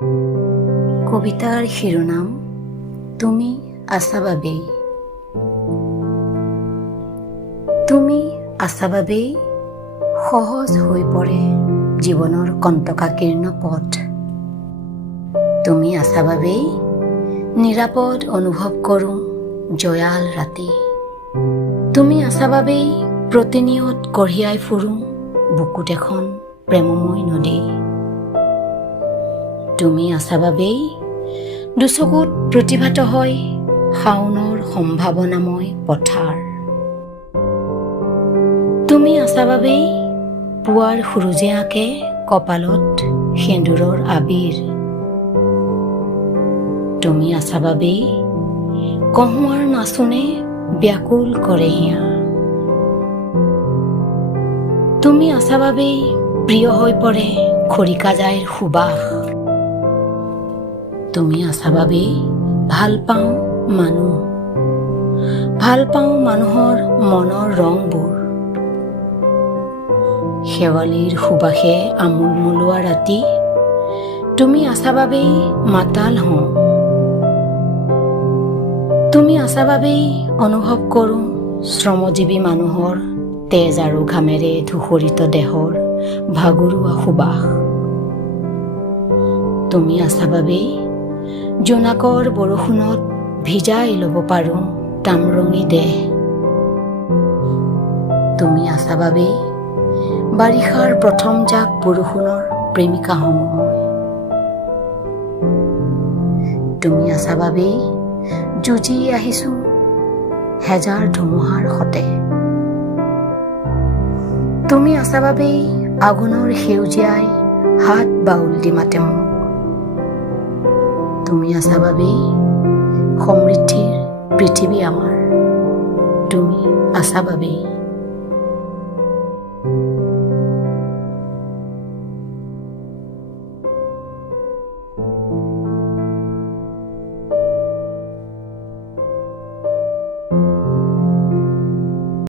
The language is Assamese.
কবিতাৰ শিৰোনাম তুমি আছা বাবেই। তুমি আছা বাবেই সহজ হৈ পৰে জীৱনৰ কণ্টকাকীৰ্ণ পথ। তুমি আছা বাবেই নিৰাপদ অনুভৱ কৰোঁ জয়াল ৰাতি। তুমি আছা বাবেই প্ৰতিনিয়ত কঢ়িয়াই ফুৰোঁ বুকুত এখন প্ৰেমময় নদী। তুমি আছা বাবেই দুচকুত প্ৰতিভাত হয় শাওনৰ সম্ভাৱনাময় পথাৰ। তুমি আছা বাবেই পুৱাৰ সুৰুজে আঁকে কপালত সেন্দুৰৰ আবিৰ। তুমি আছা বাবেই কহুৱাৰ নাচোনে ব্যাকুল কৰে হিয়া। তুমি আছা বাবেই প্ৰিয় হৈ পৰে খৰিকাজাইৰ সুবাস। তুমি আছা বাবেই ভাল পাওঁ মানুহৰ মনৰ ৰংবোৰ। শেৱালিৰ সুবাসে আমোলমোলোৱা ৰাতি তুমি আছা বাবেই মাতাল হওঁ। তুমি আছা বাবেই অনুভৱ কৰোঁ শ্ৰমজীৱী মানুহৰ তেজ আৰু ঘামেৰে ধূসৰিত দেহৰ ভাগৰুৱা সুবাস। তুমি আছা বাবেই জোনাকৰ বৰষুণত ভিজাই ল'ব পাৰোঁ তামৰঙী দেহ। তুমি আছা বাবেই বাৰিষাৰ প্ৰথম জাক বৰষুণৰ প্ৰেমিকা হওঁ মই। তুমি আছা বাবেই যুঁজি আহিছোঁ হেজাৰ ধুমুহাৰ সতে। তুমি আছা বাবেই আগুনৰ সেউজীয়াই হাত বাউল দি মাতে মোক। তুমি আছা বাবেই সমৃদ্ধিৰ পৃথিৱী আমাৰ। তুমি আছা বাবেই